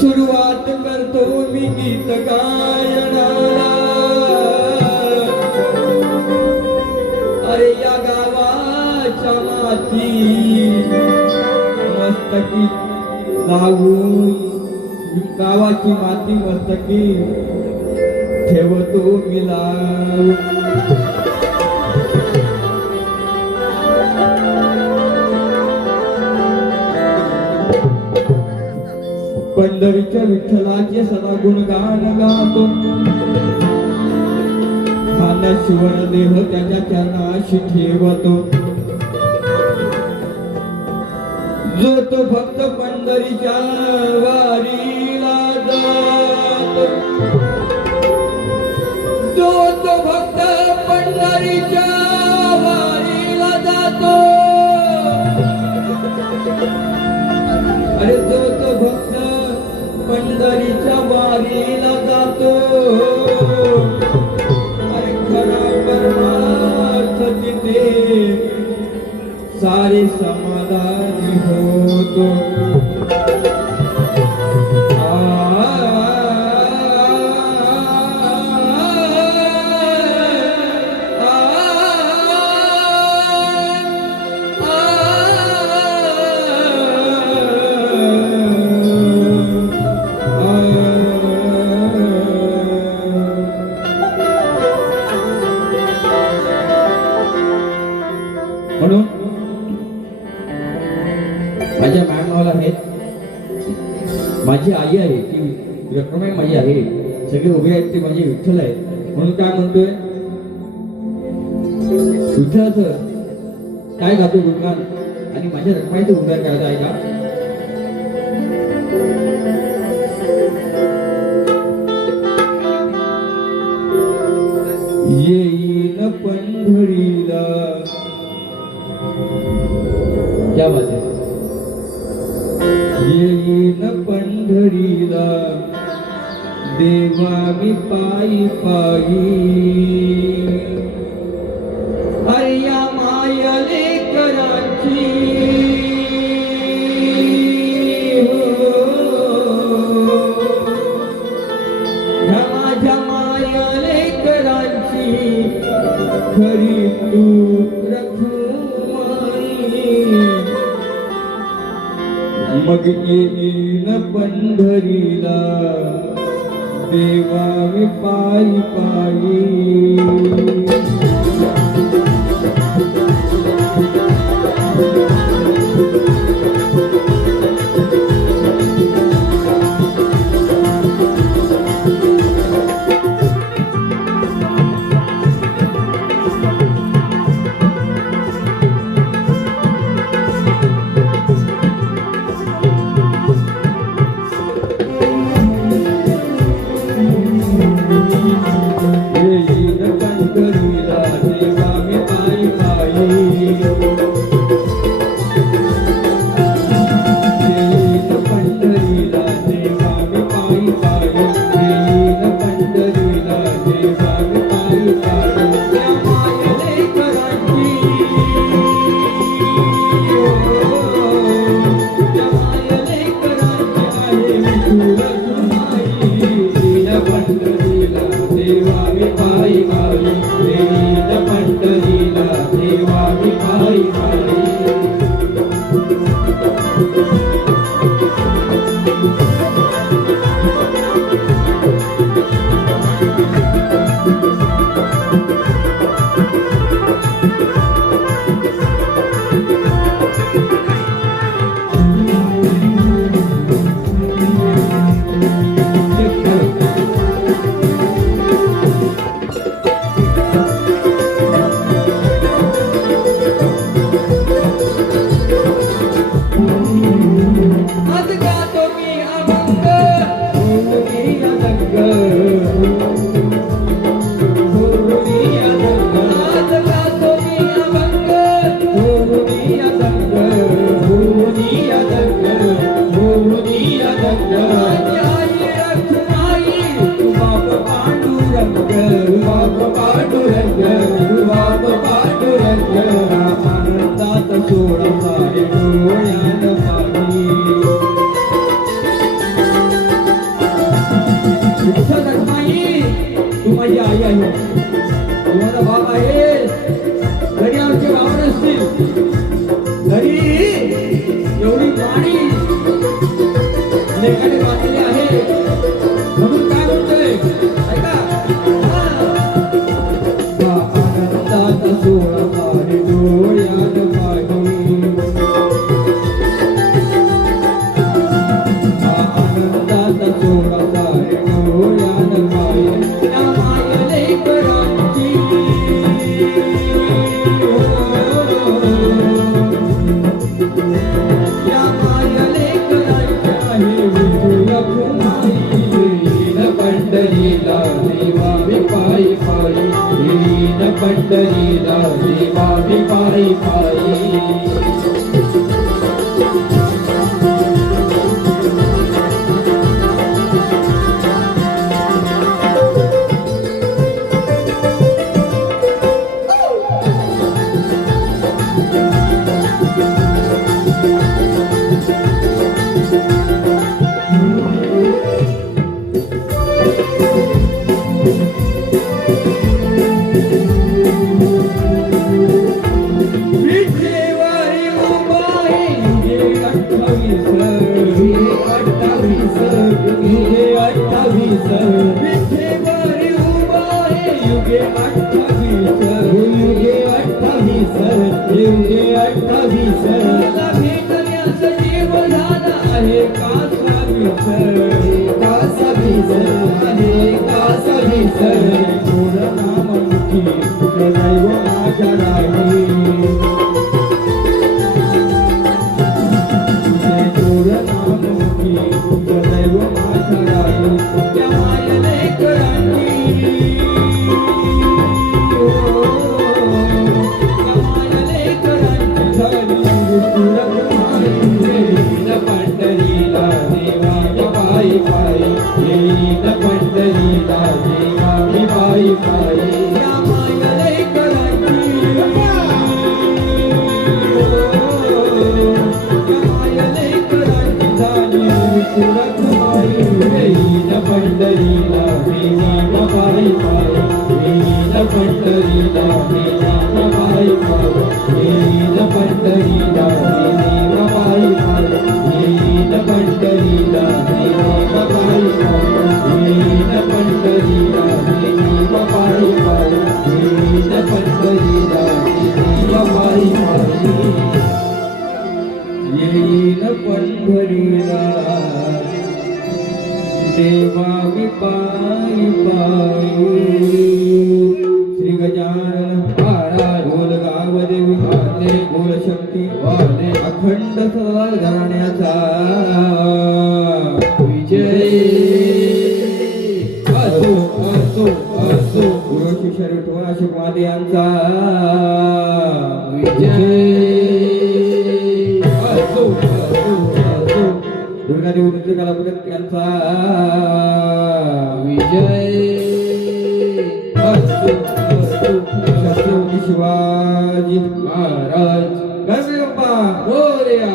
सुरुवात करतो मी गीत गायनाला. अरे या गावाच्या माती मस्तकी लावून, गावाची माती मस्तकी ठेवतो मी लावून. पंढरीच्या विठ्ठलाचे सदा गुणगान गातो. हा नश्वर देह त्याच्या चरणाशी ठेवतो. जो तो भक्त पंढरीच्या वारीला जातो. जो तो भक्त पंढरीच्या वारीला जातो. अरे जो तो भक्त पंढरीच्या वारीला जातो. अरे खरा परमार्थ तिथे सारे समाधानी होतो. म्हणून माझ्या मॅमला आहे, माझी आई आहे, ती रक्कम माझी आहे, सगळे उभे आहेत ते माझे विठ्ठल आहे. म्हणून काय म्हणतोय, विठ्ठलाचं काय गातो गुणगान आणि माझ्या रक्कमाचं गुणगान करायचं आहे का? येईन पंढरीला, क्या बात है, येईन पंढरीला देवा मी पायी पायी. अरे या मायले कराची ह्या माझ्या मायले कराची खरी तू मग येईन पंढरीला देवा मी पायी पायी. येईन पंढरीला माझी आई आहे, तू माझा बाप आहे. जरी आमचे भाव नसतील तरी एवढी पाणी लेखाने बांधलेली आहे. म्हणून काय म्हणतोय ऐका. आनंदाचा सोळा मारे डोळ्यात पाणी, आनंदाचा सोळा मारे डोळ्यात पाणी. त्या मायले करांची या मायले करांची आहे विठुला कुमारी. येईन पंढरीला देवा मी पायी पायी, येईन पंढरीला देवा मी पायी पायी. येईन पंढरीला देवा मी पायी पायी. श्री गजानन महाराज बोल गावदेवी वाले बोल शक्ती वाले अखंड घराण्याचा विजय असो असो असो. गुरु शिष्य विठोबा शिवमाते यांचा विजय असो असो असो. दुर्गादेवी नृत्यकला भगत यांचा विजय असो असो. छत्रपती शिवाजी महाराज गणपती बाप्पा मोरया.